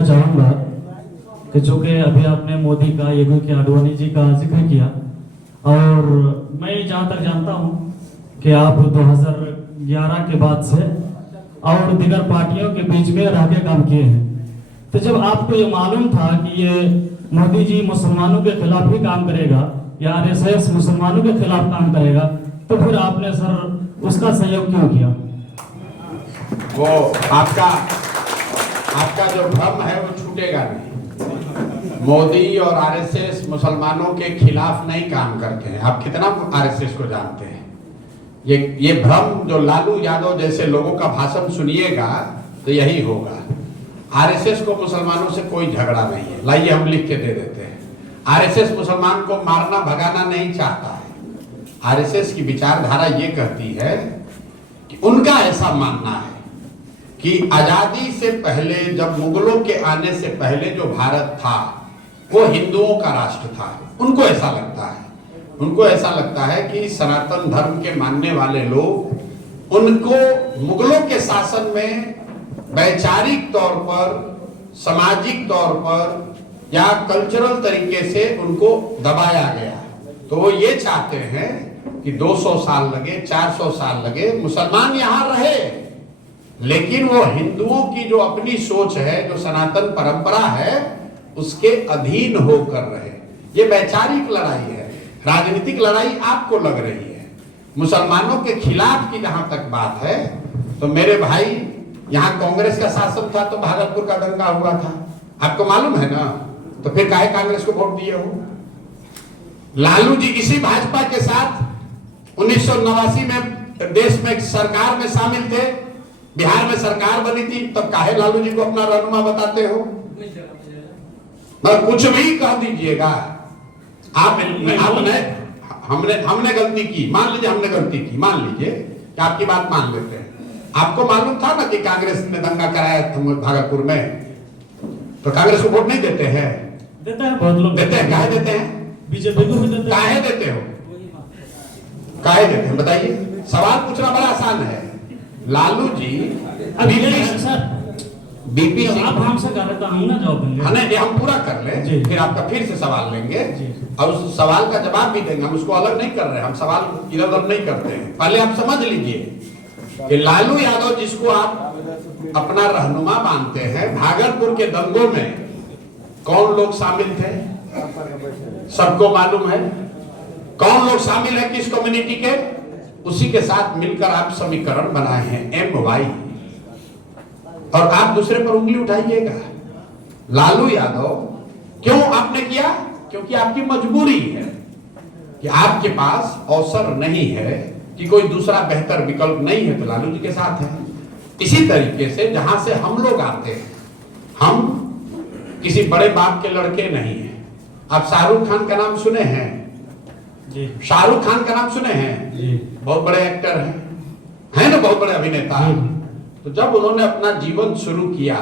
चाहूंगा कि चूंकि अभी आपने मोदी का योगी आडवाणी जी का जिक्र किया और मैं जहां तक जानता हूं कि आप 2011 के बाद से और दीगर पार्टियों के बीच में रह के काम किए हैं, तो जब आपको ये मालूम था कि ये मोदी जी मुसलमानों के खिलाफ ही काम करेगा या आरएसएस मुसलमानों के खिलाफ काम करेगा, तो फिर आपने सर उसका सहयोग क्यों किया? वो आपका जो भ्रम है वो छूटेगा नहीं। मोदी और आरएसएस मुसलमानों के खिलाफ नहीं काम करते हैं। आप कितना आरएसएस को जानते हैं? ये भ्रम जो लालू यादव जैसे लोगों का भाषण सुनिएगा तो यही होगा। आरएसएस को मुसलमानों से कोई झगड़ा नहीं है। लाइए हम लिख के दे देते हैं। आरएसएस मुसलमान को मारना भगाना नहीं चाहता है। आरएसएस की विचारधारा ये कहती है कि उनका ऐसा मानना है कि आजादी से पहले, जब मुगलों के आने से पहले जो भारत था वो हिंदुओं का राष्ट्र था। उनको ऐसा लगता है कि सनातन धर्म के मानने वाले लोग, उनको मुगलों के शासन में वैचारिक तौर पर, सामाजिक तौर पर या कल्चरल तरीके से उनको दबाया गया। तो वो ये चाहते हैं कि 200 साल लगे, 400 साल लगे, मुसलमान यहाँ रहे, लेकिन वो हिंदुओं की जो अपनी सोच है, जो सनातन परंपरा है, उसके अधीन होकर रहे। ये वैचारिक लड़ाई है। राजनीतिक लड़ाई आपको लग रही है। मुसलमानों के खिलाफ की जहां तक बात है, तो मेरे भाई, यहाँ कांग्रेस का शासन था तो भागलपुर का दंगा हुआ था, आपको मालूम है ना? तो फिर काहे कांग्रेस को वोट दिए हो? लालू जी इसी भाजपा के साथ 1989 में देश में सरकार में शामिल थे, बिहार में सरकार बनी थी, तब काहे लालू जी को अपना रहनुमा बताते हो? कुछ भी कह दीजिएगा हमने गलती की, मान लीजिए हमने गलती की, मान लीजिए कि आपकी बात मान लेते हैं। आपको मालूम था ना कि कांग्रेस ने दंगा कराया था भागलपुर में, तो कांग्रेस को वोट नहीं देते हैं? देते हैं, बहुत लोग देते हैं। काहे देते हैं? बीजेपी को भी देते हैं। काहे देते हो? काहे देते हैं बताइए? सवाल पूछना बड़ा आसान है। लालू जी बीपी आप हमसे कह रहे थे, हम ना जवाब देंगे। हम पूरा कर ले, फिर आपका फिर से सवाल लेंगे और उस सवाल का जवाब भी देंगे। हम उसको अलग नहीं कर रहे, हम सवाल इधर उधर नहीं करते हैं। पहले आप समझ लीजिए कि लालू यादव, जिसको आप अपना रहनुमा मानते हैं, भागलपुर के दंगों में कौन लोग शामिल थे? सबको मालूम है कौन लोग शामिल है, किस कम्युनिटी के। उसी के साथ मिलकर आप समीकरण बनाए हैं MY, और आप दूसरे पर उंगली उठाइएगा। लालू यादव क्यों आपने किया? क्योंकि आपकी मजबूरी है कि आपके पास अवसर नहीं है, कि कोई दूसरा बेहतर विकल्प नहीं है, तो लालू जी के साथ है। इसी तरीके से जहां से हम लोग आते हैं, हम किसी बड़े बाप के लड़के नहीं हैं। आप शाहरुख खान का नाम सुने हैं? शाहरुख खान का नाम सुने हैं? बहुत बड़े एक्टर हैं ना, बहुत बड़े अभिनेता हैं। तो जब उन्होंने अपना जीवन शुरू किया,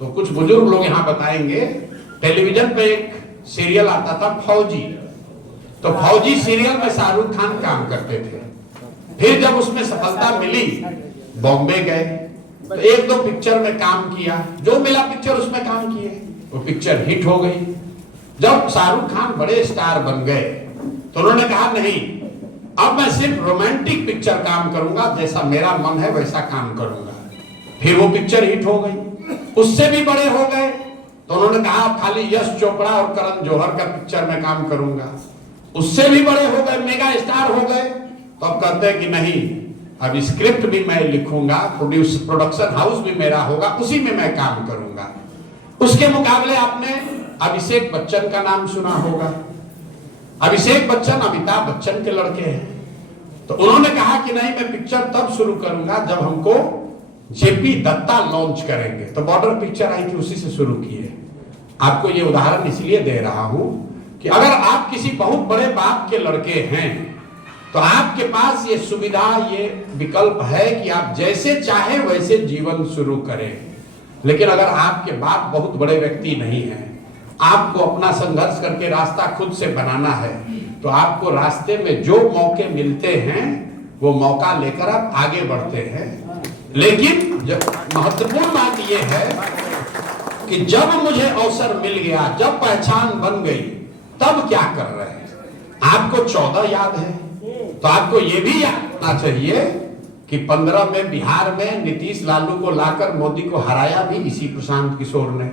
तो कुछ बुजुर्ग लोग यहाँ बताएंगे, टेलीविजन पे एक सीरियल आता था फौजी, तो फौजी सीरियल में शाहरुख खान काम करते थे। फिर जब उसमें सफलता मिली, बॉम्बे गए, तो 1-2 पिक्चर में काम किया, जो मिला पिक्चर उसमें काम किए, वो पिक्चर हिट हो गई। जब शाहरुख खान बड़े स्टार बन गए, तो उन्होंने कहा नहीं, अब मैं सिर्फ रोमांटिक पिक्चर काम करूंगा, जैसा मेरा मन है वैसा काम करूंगा। फिर वो पिक्चर हिट हो गई। उससे भी बड़े हो गए, तो उन्होंने कहा खाली यश चोपड़ा और करण जौहर का पिक्चर में काम करूंगा। उससे भी बड़े हो गए, मेगा स्टार हो गए, तो अब कहते हैं कि नहीं, अब स्क्रिप्ट भी मैं लिखूंगा, प्रोडक्शन हाउस भी मेरा होगा, उसी में मैं काम करूंगा। उसके मुकाबले आपने अभिषेक बच्चन का नाम सुना होगा। अभिषेक बच्चन अमिताभ बच्चन के लड़के हैं। तो उन्होंने कहा कि नहीं, मैं पिक्चर तब शुरू करूंगा जब हमको जेपी दत्ता लॉन्च करेंगे। तो बॉर्डर पिक्चर आई थी, उसी से शुरू किए। आपको ये उदाहरण इसलिए दे रहा हूं कि अगर आप किसी बहुत बड़े बाप के लड़के हैं, तो आपके पास ये सुविधा, ये विकल्प है कि आप जैसे चाहे वैसे जीवन शुरू करें। लेकिन अगर आपके बाप बहुत बड़े व्यक्ति नहीं है, आपको अपना संघर्ष करके रास्ता खुद से बनाना है, तो आपको रास्ते में जो मौके मिलते हैं वो मौका लेकर आप आगे बढ़ते हैं। लेकिन महत्वपूर्ण बात यह है कि जब मुझे अवसर मिल गया, जब पहचान बन गई, तब क्या कर रहे हैं। आपको 14 याद है, तो आपको यह भी याद रखना चाहिए कि 15 में बिहार में नीतीश लालू को लाकर मोदी को हराया भी इसी प्रशांत किशोर ने।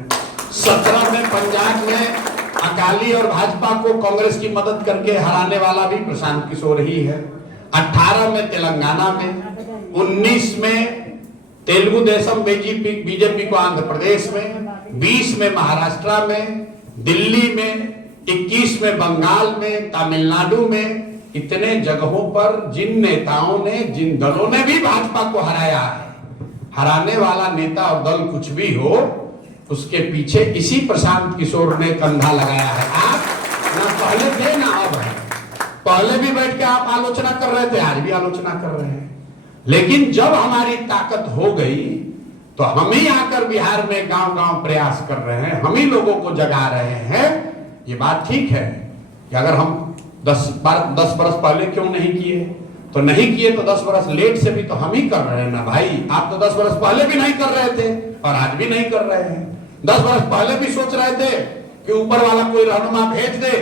17 में पंजाब में अकाली और भाजपा को कांग्रेस की मदद करके हराने वाला भी प्रशांत किशोर ही है। 18 में तेलंगाना में, 19 में तेलुगु देशम बीजेपी को आंध्र प्रदेश में, 20 में महाराष्ट्र में, दिल्ली में, 21 में बंगाल में, तमिलनाडु में, इतने जगहों पर जिन नेताओं ने, जिन दलों ने भी भाजपा को हराया है, हराने वाला नेता और दल कुछ भी हो, उसके पीछे इसी प्रशांत किशोर ने कंधा लगाया है। आप ना पहले थे ना अब है। पहले भी बैठ के आप आलोचना कर रहे थे, आज भी आलोचना कर रहे हैं। लेकिन जब हमारी ताकत हो गई तो हम ही आकर बिहार में गांव-गांव प्रयास कर रहे हैं, हम ही लोगों को जगा रहे हैं। ये बात ठीक है कि अगर हम 10 बरस पहले क्यों नहीं किए, तो नहीं किए तो 10 बरस लेट से भी तो हम ही कर रहे हैं ना भाई। आप तो 10 बरस पहले भी नहीं कर रहे थे और आज भी नहीं कर रहे हैं। 10 बरस पहले भी सोच रहे थे कि ऊपर वाला कोई रहनुमा भेज दे,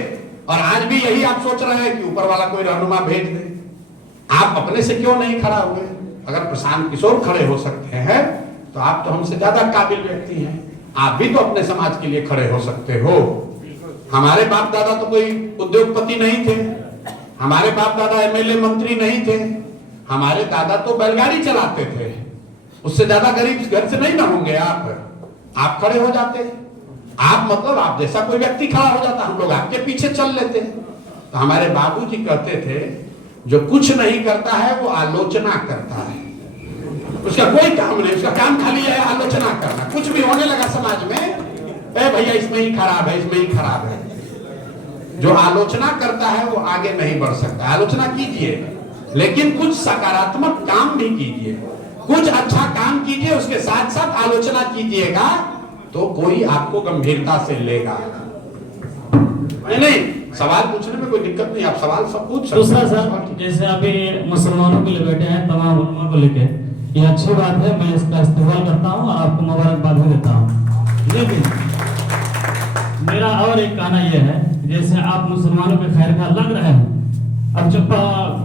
और आज भी यही आप सोच रहे हैं कि ऊपर वाला कोई रहनुमा भेज दे। आप अपने से क्यों नहीं खड़ा हुए। अगर प्रशांत किशोर खड़े हो सकते हैं तो आप तो हमसे ज्यादा काबिल व्यक्ति हैं। आप भी तो अपने समाज के लिए खड़े हो सकते हो। हमारे बाप दादा तो कोई उद्योगपति नहीं थे, हमारे बाप दादा एमएलए मंत्री नहीं थे, हमारे दादा तो बैलगाड़ी चलाते थे। उससे ज्यादा गरीब घर से नहीं ना होंगे आप खड़े हो जाते। आप मतलब आप जैसा कोई व्यक्ति खड़ा हो जाता, हम लोग आपके पीछे चल लेते। तो हमारे बाबूजी कहते थे, जो कुछ नहीं करता है वो आलोचना करता है, उसका कोई काम नहीं, उसका काम खाली है आलोचना करना। कुछ भी होने लगा समाज में, ए भैया इसमें ही खराब है, इसमें ही खराब है। जो आलोचना करता है वो आगे नहीं बढ़ सकता। आलोचना कीजिए, लेकिन कुछ सकारात्मक काम भी कीजिए, कुछ अच्छा काम कीजिए, उसके साथ साथ आलोचना कीजिएगा तो कोई आपको गंभीरता से लेगा। नहीं, सवाल पूछने में कोई दिक्कत नहीं, आप सवाल सब पूछ सकते हैं। दूसरा सर, जैसे अभी मुसलमानों के लिए बैठे हैं, तमाम उलमा को लेके, ये अच्छी बात है, मैं इसका इस्तेमाल करता हूँ और आपको मुबारकबाद भी देता हूँ। लेकिन मेरा और एक कहना यह है, जैसे आप मुसलमानों के खैर का लग रहे हैं, अब जब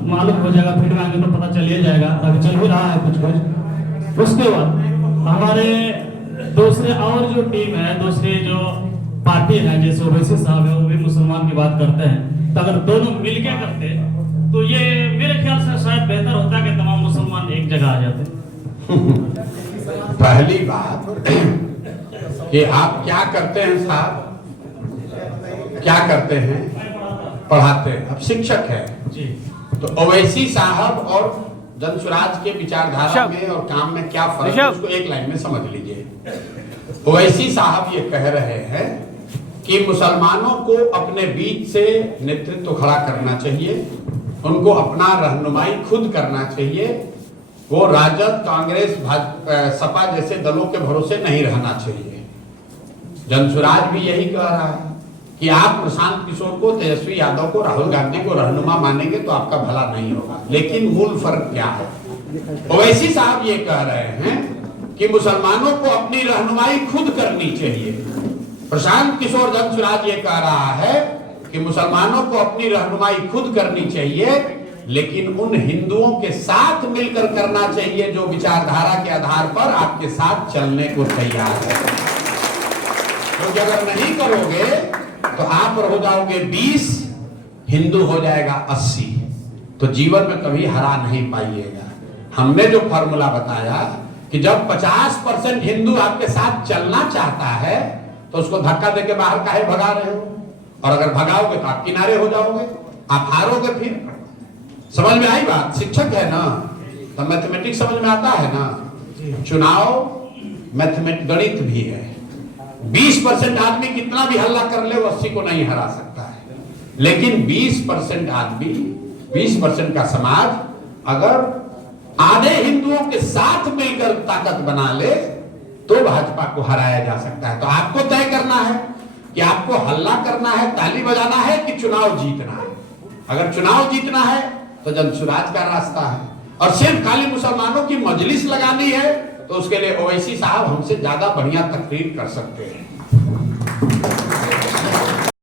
मालूम हो जाएगा, फिर आएंगे तो पता चल ही जाएगा, अभी चल भी रहा है कुछ। उसके बाद हमारे दूसरे और जो टीम है, दूसरी जो पार्टी है, जैसे ओवैसी साहब है, वो भी मुसलमान की बात करते हैं, तो अगर दोनों मिलके करते तो ये मेरे ख्याल से शायद बेहतर होता कि तमाम मुसलमान एक जगह आ जाते। पहली बात कि आप क्या करते हैं साहब, क्या करते हैं, पढ़ाते हैं, अब शिक्षक है जी। तो ओवैसी साहब और जनसुराज के विचारधारा में और काम में क्या फर्क है, उसको एक लाइन में समझ लीजिए। ओवैसी साहब ये कह रहे हैं कि मुसलमानों को अपने बीच से नेतृत्व खड़ा करना चाहिए, उनको अपना रहनुमाई खुद करना चाहिए, वो राजद, कांग्रेस, सपा जैसे दलों के भरोसे नहीं रहना चाहिए। जनसुराज भी यही कह रहा है कि आप प्रशांत किशोर को, तेजस्वी यादव को, राहुल गांधी को रहनुमा मानेंगे तो आपका भला नहीं होगा। लेकिन मूल फर्क क्या है, ओवैसी साहब ये कह रहे हैं कि मुसलमानों को अपनी रहनुमाई खुद करनी चाहिए। प्रशांत किशोर जनसुराज ये कह रहा है कि मुसलमानों को अपनी रहनुमाई खुद करनी चाहिए, लेकिन उन हिंदुओं के साथ मिलकर करना चाहिए जो विचारधारा के आधार पर आपके साथ चलने को तैयार है। क्योंकि अगर नहीं करोगे तो आप हो जाओगे 20, हिंदू हो जाएगा 80, तो जीवन में कभी हरा नहीं पाइएगा। हमने जो फॉर्मूला बताया कि जब 50% हिंदू आपके साथ चलना चाहता है तो उसको धक्का देके बाहर काहे भगा रहे हो, और अगर भगाओगे तो आप किनारे हो जाओगे, आप हारोगे। फिर समझ में आई बात, शिक्षक है ना तो मैथमेटिक्स समझ में आता है ना। चुनाव मैथमेटिक्स गणित भी है। 20% आदमी कितना भी हल्ला कर ले वो 80 को नहीं हरा सकता है, लेकिन 20% आदमी, 20% का समाज अगर आधे हिंदुओं के साथ मिलकर ताकत बना ले तो भाजपा को हराया जा सकता है। तो आपको तय करना है कि आपको हल्ला करना है, ताली बजाना है कि चुनाव जीतना है। अगर चुनाव जीतना है तो जनसुराज का रास्ता है, और सिर्फ खाली मुसलमानों की मजलिस लगानी है तो उसके लिए ओवैसी साहब हमसे ज्यादा बढ़िया तकरीर कर सकते हैं।